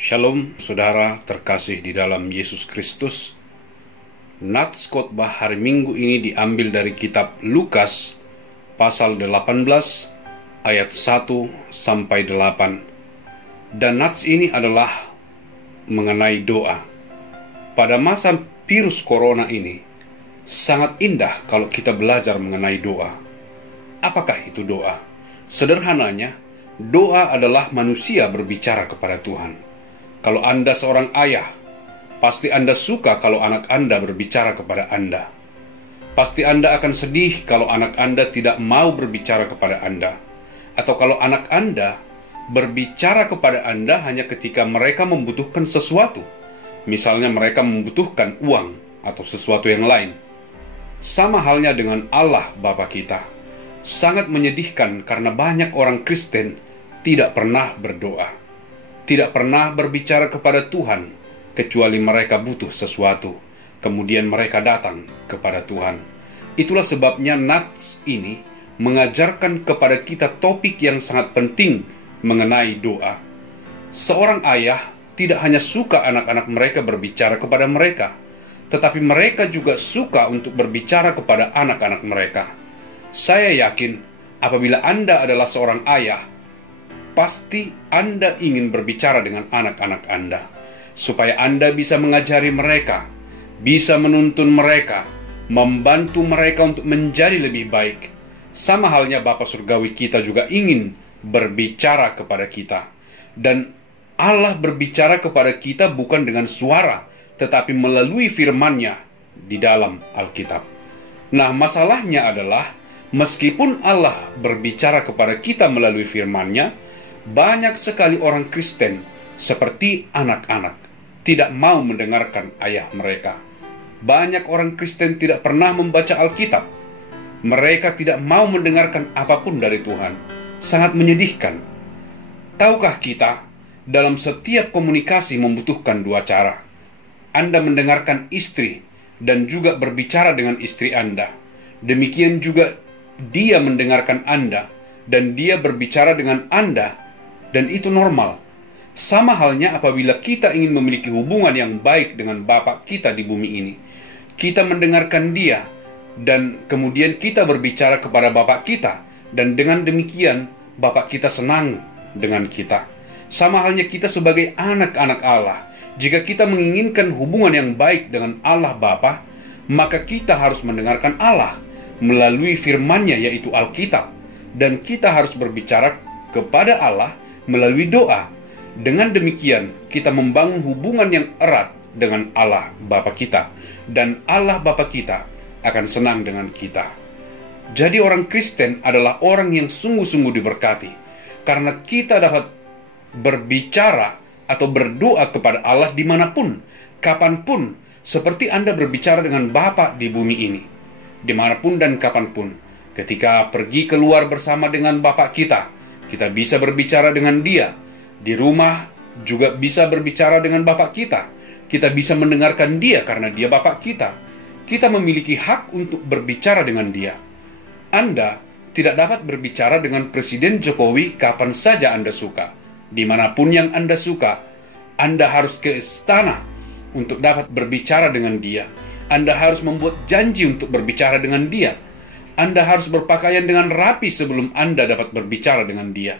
Shalom saudara terkasih di dalam Yesus Kristus. Nats khotbah hari Minggu ini diambil dari kitab Lukas pasal 18 ayat 1 sampai 8. Dan nats ini adalah mengenai doa. Pada masa virus corona ini sangat indah kalau kita belajar mengenai doa. Apakah itu doa? Sederhananya, doa adalah manusia berbicara kepada Tuhan. Kalau Anda seorang ayah, pasti Anda suka kalau anak Anda berbicara kepada Anda. Pasti Anda akan sedih kalau anak Anda tidak mau berbicara kepada Anda. Atau kalau anak Anda berbicara kepada Anda hanya ketika mereka membutuhkan sesuatu. Misalnya mereka membutuhkan uang atau sesuatu yang lain. Sama halnya dengan Allah Bapa kita. Sangat menyedihkan karena banyak orang Kristen tidak pernah berdoa. Tidak pernah berbicara kepada Tuhan, kecuali mereka butuh sesuatu. Kemudian mereka datang kepada Tuhan. Itulah sebabnya nats ini mengajarkan kepada kita topik yang sangat penting mengenai doa. Seorang ayah tidak hanya suka anak-anak mereka berbicara kepada mereka, tetapi mereka juga suka untuk berbicara kepada anak-anak mereka. Saya yakin apabila Anda adalah seorang ayah, pasti Anda ingin berbicara dengan anak-anak Anda, supaya Anda bisa mengajari mereka, bisa menuntun mereka, membantu mereka untuk menjadi lebih baik. Sama halnya Bapa Surgawi kita juga ingin berbicara kepada kita. Dan Allah berbicara kepada kita bukan dengan suara, tetapi melalui firman-Nya di dalam Alkitab. Nah, masalahnya adalah, meskipun Allah berbicara kepada kita melalui firman-Nya, banyak sekali orang Kristen seperti anak-anak tidak mau mendengarkan ayah mereka. Banyak orang Kristen tidak pernah membaca Alkitab. Mereka tidak mau mendengarkan apapun dari Tuhan. Sangat menyedihkan. Tahukah kita, dalam setiap komunikasi membutuhkan dua cara. Anda mendengarkan istri dan juga berbicara dengan istri Anda. Demikian juga dia mendengarkan Anda dan dia berbicara dengan Anda. Dan itu normal. Sama halnya apabila kita ingin memiliki hubungan yang baik dengan Bapa kita di bumi ini. Kita mendengarkan Dia, dan kemudian kita berbicara kepada Bapa kita, dan dengan demikian Bapa kita senang dengan kita. Sama halnya kita sebagai anak-anak Allah. Jika kita menginginkan hubungan yang baik dengan Allah Bapa, maka kita harus mendengarkan Allah melalui firman-Nya, yaitu Alkitab. Dan kita harus berbicara kepada Allah melalui doa. Dengan demikian, kita membangun hubungan yang erat dengan Allah Bapa kita. Dan Allah Bapa kita akan senang dengan kita. Jadi orang Kristen adalah orang yang sungguh-sungguh diberkati. Karena kita dapat berbicara atau berdoa kepada Allah dimanapun, kapanpun. Seperti Anda berbicara dengan Bapa di bumi ini. Dimanapun dan kapanpun. Ketika pergi keluar bersama dengan Bapa kita bisa berbicara dengan Dia. Di rumah juga bisa berbicara dengan Bapa kita. Kita bisa mendengarkan Dia karena Dia Bapa kita. Kita memiliki hak untuk berbicara dengan Dia. Anda tidak dapat berbicara dengan Presiden Jokowi kapan saja Anda suka. Dimanapun yang Anda suka, Anda harus ke istana untuk dapat berbicara dengan Dia. Anda harus membuat janji untuk berbicara dengan Dia. Anda harus berpakaian dengan rapi sebelum Anda dapat berbicara dengan Dia.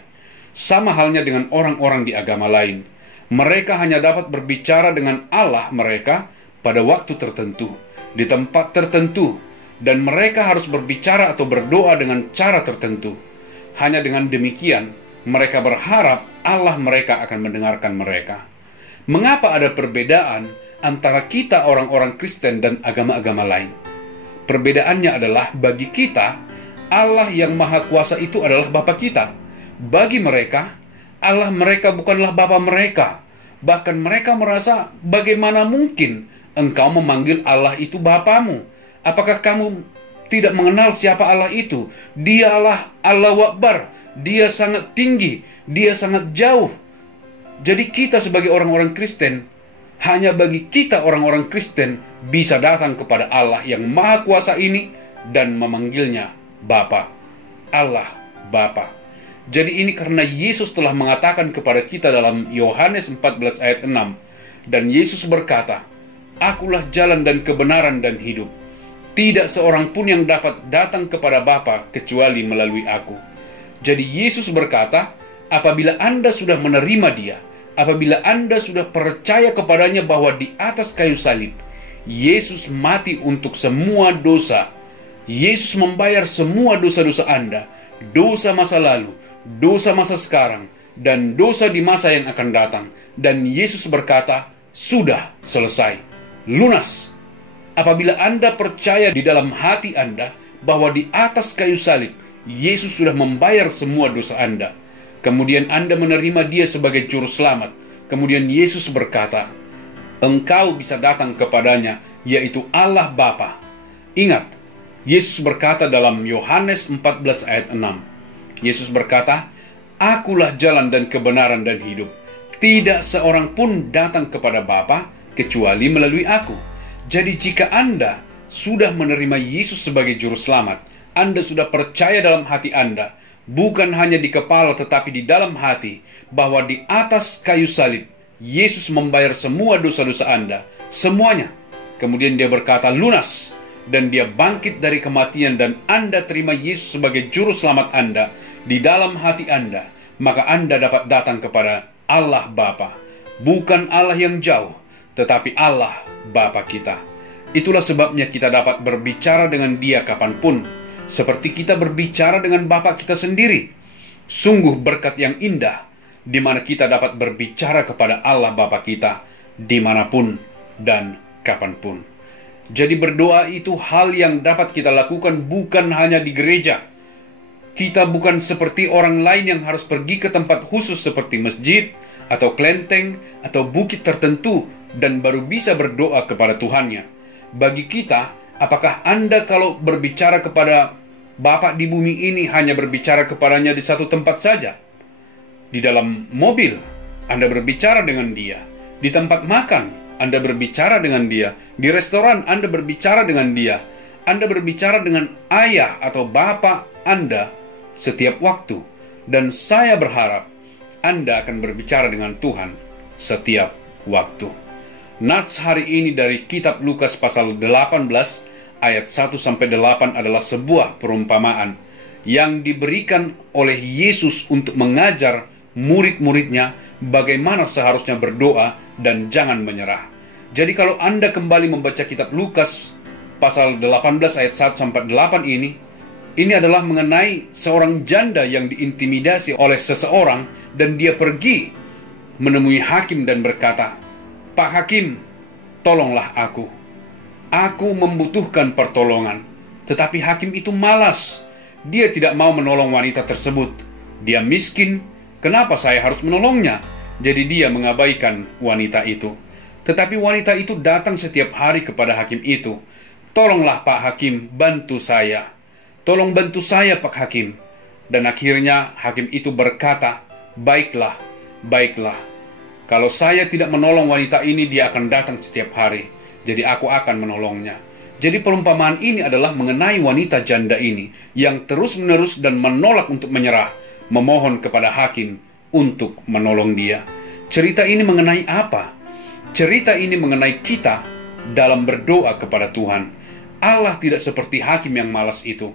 Sama halnya dengan orang-orang di agama lain. Mereka hanya dapat berbicara dengan Allah mereka pada waktu tertentu, di tempat tertentu, dan mereka harus berbicara atau berdoa dengan cara tertentu. Hanya dengan demikian, mereka berharap Allah mereka akan mendengarkan mereka. Mengapa ada perbedaan antara kita orang-orang Kristen dan agama-agama lain? Perbedaannya adalah, bagi kita, Allah yang Maha Kuasa itu adalah Bapa kita. Bagi mereka, Allah mereka bukanlah Bapa mereka. Bahkan mereka merasa, bagaimana mungkin engkau memanggil Allah itu Bapamu? Apakah kamu tidak mengenal siapa Allah itu? Dialah Allahu Akbar. Dia sangat tinggi. Dia sangat jauh. Jadi kita sebagai orang-orang Kristen, hanya bagi kita orang-orang Kristen bisa datang kepada Allah yang Maha Kuasa ini dan memanggilnya Bapa. Allah Bapa. Jadi ini karena Yesus telah mengatakan kepada kita dalam Yohanes 14 ayat 6. Dan Yesus berkata, "Akulah jalan dan kebenaran dan hidup. Tidak seorang pun yang dapat datang kepada Bapa kecuali melalui aku." Jadi Yesus berkata, apabila Anda sudah menerima Dia, apabila Anda sudah percaya kepadanya bahwa di atas kayu salib, Yesus mati untuk semua dosa. Yesus membayar semua dosa-dosa Anda, dosa masa lalu, dosa masa sekarang, dan dosa di masa yang akan datang. Dan Yesus berkata, sudah selesai, lunas. Apabila Anda percaya di dalam hati Anda bahwa di atas kayu salib, Yesus sudah membayar semua dosa Anda, kemudian Anda menerima Dia sebagai juru selamat, kemudian Yesus berkata, engkau bisa datang kepadanya, yaitu Allah Bapa. Ingat, Yesus berkata dalam Yohanes 14 ayat 6. Yesus berkata, akulah jalan dan kebenaran dan hidup. Tidak seorang pun datang kepada Bapa kecuali melalui aku. Jadi jika Anda sudah menerima Yesus sebagai juru selamat, Anda sudah percaya dalam hati Anda, bukan hanya di kepala tetapi di dalam hati, bahwa di atas kayu salib Yesus membayar semua dosa-dosa Anda, semuanya. Kemudian Dia berkata lunas, dan Dia bangkit dari kematian, dan Anda terima Yesus sebagai juru selamat Anda di dalam hati Anda, maka Anda dapat datang kepada Allah Bapa. Bukan Allah yang jauh, tetapi Allah Bapa kita. Itulah sebabnya kita dapat berbicara dengan Dia kapanpun, seperti kita berbicara dengan Bapa kita sendiri. Sungguh berkat yang indah, di mana kita dapat berbicara kepada Allah Bapa kita dimanapun dan kapanpun. Jadi berdoa itu hal yang dapat kita lakukan bukan hanya di gereja. Kita bukan seperti orang lain yang harus pergi ke tempat khusus seperti masjid atau kelenteng atau bukit tertentu dan baru bisa berdoa kepada Tuhannya. Bagi kita, apakah Anda kalau berbicara kepada Bapa di bumi ini hanya berbicara kepadanya di satu tempat saja? Di dalam mobil, Anda berbicara dengan Dia. Di tempat makan, Anda berbicara dengan Dia. Di restoran, Anda berbicara dengan Dia. Anda berbicara dengan ayah atau bapa Anda setiap waktu. Dan saya berharap Anda akan berbicara dengan Tuhan setiap waktu. Nats hari ini dari kitab Lukas pasal 18 ayat 1-8 adalah sebuah perumpamaan yang diberikan oleh Yesus untuk mengajar murid-muridnya bagaimana seharusnya berdoa dan jangan menyerah. Jadi kalau Anda kembali membaca kitab Lukas pasal 18 ayat 1-8 ini adalah mengenai seorang janda yang diintimidasi oleh seseorang dan dia pergi menemui hakim dan berkata, "Pak Hakim, tolonglah aku. Aku membutuhkan pertolongan." Tetapi hakim itu malas. Dia tidak mau menolong wanita tersebut. Dia miskin. Kenapa saya harus menolongnya? Jadi dia mengabaikan wanita itu. Tetapi wanita itu datang setiap hari kepada hakim itu. "Tolonglah Pak Hakim, bantu saya. Tolong bantu saya Pak Hakim." Dan akhirnya hakim itu berkata, "Baiklah, baiklah. Kalau saya tidak menolong wanita ini, dia akan datang setiap hari. Jadi aku akan menolongnya." Jadi perumpamaan ini adalah mengenai wanita janda ini yang terus-menerus dan menolak untuk menyerah, memohon kepada hakim untuk menolong dia. Cerita ini mengenai apa? Cerita ini mengenai kita dalam berdoa kepada Tuhan. Allah tidak seperti hakim yang malas itu.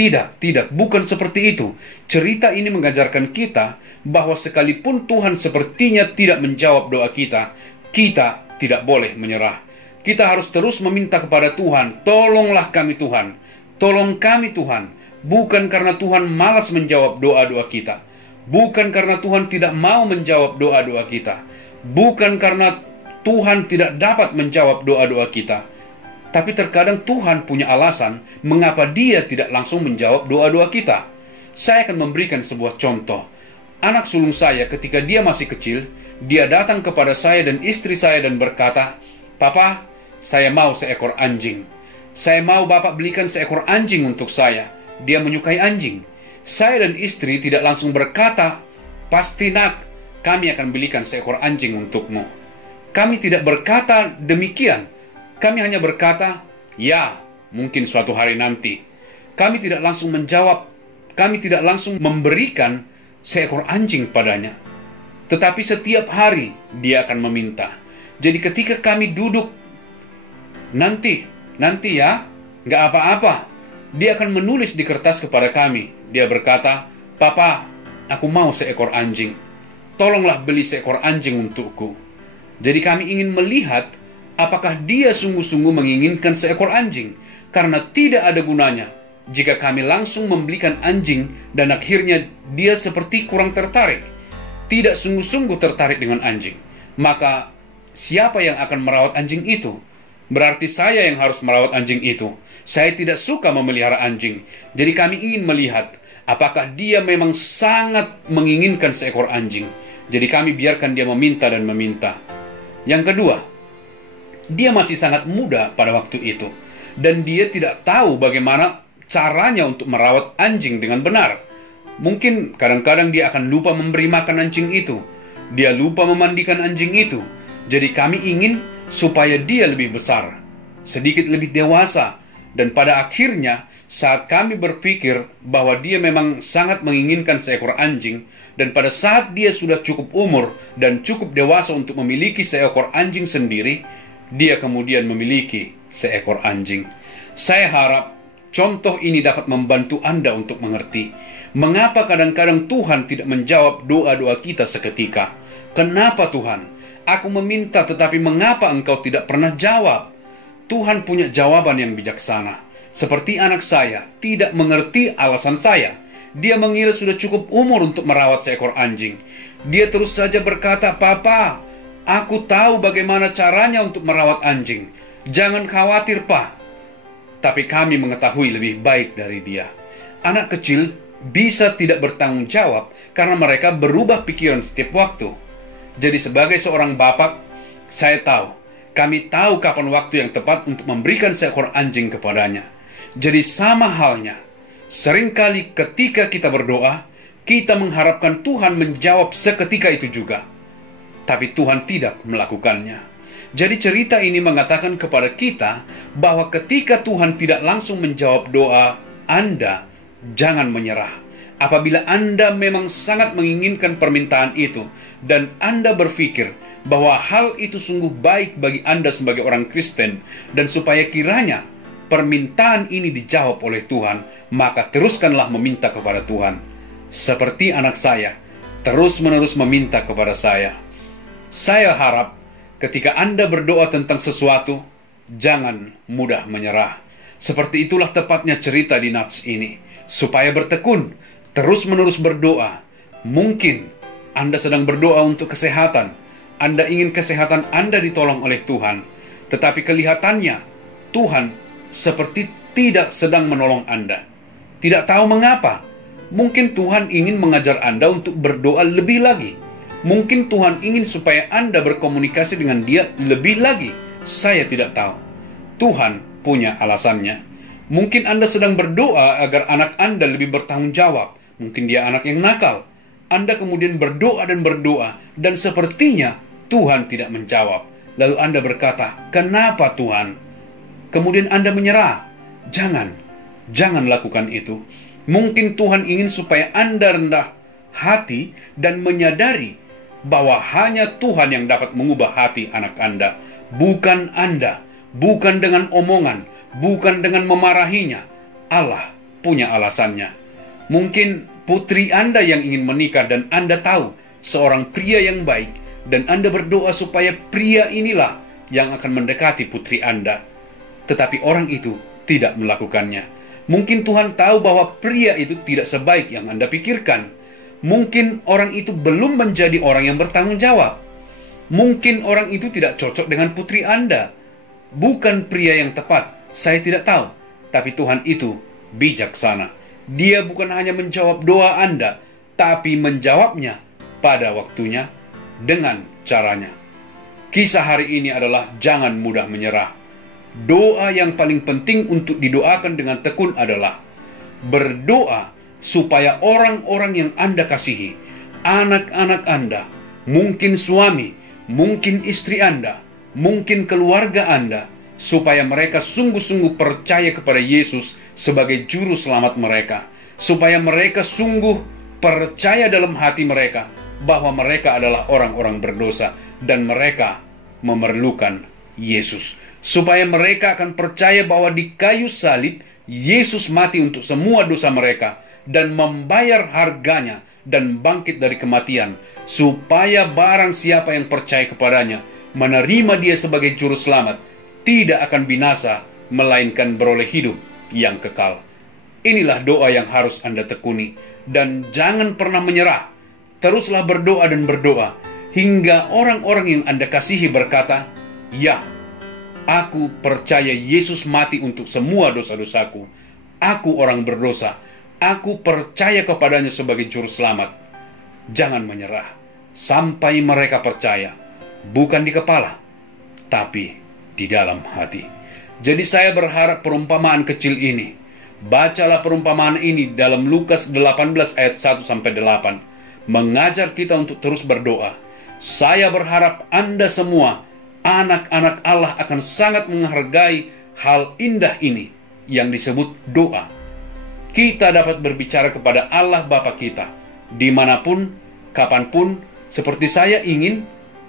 Tidak, bukan seperti itu. Cerita ini mengajarkan kita bahwa sekalipun Tuhan sepertinya tidak menjawab doa kita, kita tidak boleh menyerah. Kita harus terus meminta kepada Tuhan, "Tolonglah kami Tuhan, tolong kami Tuhan." Bukan karena Tuhan malas menjawab doa-doa kita. Bukan karena Tuhan tidak mau menjawab doa-doa kita. Bukan karena Tuhan tidak dapat menjawab doa-doa kita. Tapi terkadang Tuhan punya alasan mengapa Dia tidak langsung menjawab doa-doa kita. Saya akan memberikan sebuah contoh. Anak sulung saya ketika dia masih kecil, dia datang kepada saya dan istri saya dan berkata, "Papa, saya mau seekor anjing. Saya mau Bapak belikan seekor anjing untuk saya. Dia menyukai anjing." Saya dan istri tidak langsung berkata, "Pasti nak, kami akan belikan seekor anjing untukmu." Kami tidak berkata demikian. Kami hanya berkata, "Ya, mungkin suatu hari nanti." Kami tidak langsung menjawab. Kami tidak langsung memberikan seekor anjing padanya. Tetapi setiap hari dia akan meminta. Jadi ketika kami duduk, nanti ya, nggak apa-apa. Dia akan menulis di kertas kepada kami. Dia berkata, "Papa, aku mau seekor anjing. Tolonglah beli seekor anjing untukku." Jadi kami ingin melihat apakah dia sungguh-sungguh menginginkan seekor anjing. Karena tidak ada gunanya jika kami langsung membelikan anjing dan akhirnya dia seperti kurang tertarik, tidak sungguh-sungguh tertarik dengan anjing. Maka siapa yang akan merawat anjing itu? Berarti saya yang harus merawat anjing itu. Saya tidak suka memelihara anjing. Jadi kami ingin melihat apakah dia memang sangat menginginkan seekor anjing. Jadi kami biarkan dia meminta dan meminta. Yang kedua, dia masih sangat muda pada waktu itu. Dan dia tidak tahu bagaimana caranya untuk merawat anjing dengan benar. Mungkin kadang-kadang dia akan lupa memberi makan anjing itu. Dia lupa memandikan anjing itu. Jadi kami ingin supaya dia lebih besar, sedikit lebih dewasa. Dan pada akhirnya, saat kami berpikir bahwa dia memang sangat menginginkan seekor anjing, dan pada saat dia sudah cukup umur dan cukup dewasa untuk memiliki seekor anjing sendiri, dia kemudian memiliki seekor anjing. Saya harap contoh ini dapat membantu Anda untuk mengerti mengapa kadang-kadang Tuhan tidak menjawab doa-doa kita seketika. Kenapa Tuhan? Aku meminta tetapi mengapa Engkau tidak pernah jawab? Tuhan punya jawaban yang bijaksana. Seperti anak saya tidak mengerti alasan saya. Dia mengira sudah cukup umur untuk merawat seekor anjing. Dia terus saja berkata, "Papa, aku tahu bagaimana caranya untuk merawat anjing. Jangan khawatir, Pak." Tapi kami mengetahui lebih baik dari dia. Anak kecil bisa tidak bertanggung jawab karena mereka berubah pikiran setiap waktu. Jadi sebagai seorang bapak, saya tahu, kami tahu kapan waktu yang tepat untuk memberikan seekor anjing kepadanya. Jadi sama halnya, seringkali ketika kita berdoa, kita mengharapkan Tuhan menjawab seketika itu juga. Tapi Tuhan tidak melakukannya. Jadi cerita ini mengatakan kepada kita bahwa ketika Tuhan tidak langsung menjawab doa Anda, jangan menyerah. Apabila Anda memang sangat menginginkan permintaan itu dan Anda berpikir bahwa hal itu sungguh baik bagi Anda sebagai orang Kristen dan supaya kiranya permintaan ini dijawab oleh Tuhan, maka teruskanlah meminta kepada Tuhan. Seperti anak saya, terus-menerus meminta kepada saya. Saya harap ketika Anda berdoa tentang sesuatu, jangan mudah menyerah. Seperti itulah tepatnya cerita di nats ini. Supaya bertekun, terus-menerus berdoa. Mungkin Anda sedang berdoa untuk kesehatan. Anda ingin kesehatan Anda ditolong oleh Tuhan. Tetapi kelihatannya, Tuhan seperti tidak sedang menolong Anda. Tidak tahu mengapa. Mungkin Tuhan ingin mengajar Anda untuk berdoa lebih lagi. Mungkin Tuhan ingin supaya Anda berkomunikasi dengan Dia lebih lagi. Saya tidak tahu. Tuhan punya alasannya. Mungkin Anda sedang berdoa agar anak Anda lebih bertanggung jawab. Mungkin dia anak yang nakal. Anda kemudian berdoa dan sepertinya Tuhan tidak menjawab. Lalu Anda berkata, "Kenapa Tuhan?" Kemudian Anda menyerah. Jangan lakukan itu. Mungkin Tuhan ingin supaya Anda rendah hati dan menyadari bahwa hanya Tuhan yang dapat mengubah hati anak Anda, bukan Anda, bukan dengan omongan, bukan dengan memarahinya. Allah punya alasannya. Mungkin putri Anda yang ingin menikah dan Anda tahu seorang pria yang baik dan Anda berdoa supaya pria inilah yang akan mendekati putri Anda. Tetapi orang itu tidak melakukannya. Mungkin Tuhan tahu bahwa pria itu tidak sebaik yang Anda pikirkan. Mungkin orang itu belum menjadi orang yang bertanggung jawab. Mungkin orang itu tidak cocok dengan putri Anda. Bukan pria yang tepat, saya tidak tahu. Tapi Tuhan itu bijaksana. Dia bukan hanya menjawab doa Anda, tapi menjawabnya pada waktunya dengan caranya. Kisah hari ini adalah jangan mudah menyerah. Doa yang paling penting untuk didoakan dengan tekun adalah berdoa supaya orang-orang yang Anda kasihi, anak-anak Anda, mungkin suami, mungkin istri Anda, mungkin keluarga Anda, supaya mereka sungguh-sungguh percaya kepada Yesus sebagai juru selamat mereka, supaya mereka sungguh percaya dalam hati mereka bahwa mereka adalah orang-orang berdosa dan mereka memerlukan Yesus. Supaya mereka akan percaya bahwa di kayu salib Yesus mati untuk semua dosa mereka dan membayar harganya dan bangkit dari kematian, supaya barang siapa yang percaya kepadanya, menerima dia sebagai juru selamat, tidak akan binasa, melainkan beroleh hidup yang kekal. Inilah doa yang harus Anda tekuni, dan jangan pernah menyerah. Teruslah berdoa dan berdoa hingga orang-orang yang Anda kasihi berkata, "Ya, aku percaya Yesus mati untuk semua dosa-dosaku. Aku orang berdosa. Aku percaya kepadanya sebagai juru selamat." Jangan menyerah sampai mereka percaya, bukan di kepala, tapi di dalam hati. Jadi saya berharap perumpamaan kecil ini, bacalah perumpamaan ini dalam Lukas 18 ayat 1-8, mengajar kita untuk terus berdoa. Saya berharap Anda semua, anak-anak Allah, akan sangat menghargai hal indah ini yang disebut doa. Kita dapat berbicara kepada Allah Bapa kita dimanapun, kapanpun. Seperti saya ingin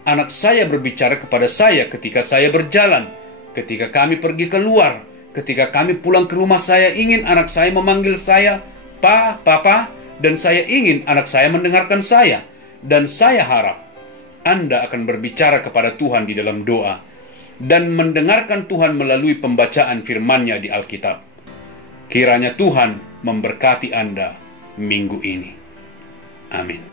anak saya berbicara kepada saya ketika saya berjalan, ketika kami pergi keluar, ketika kami pulang ke rumah. Saya ingin anak saya memanggil saya Pa, Papa, dan saya ingin anak saya mendengarkan saya. Dan saya harap Anda akan berbicara kepada Tuhan di dalam doa dan mendengarkan Tuhan melalui pembacaan firman-Nya di Alkitab. Kiranya Tuhan memberkati Anda minggu ini. Amin.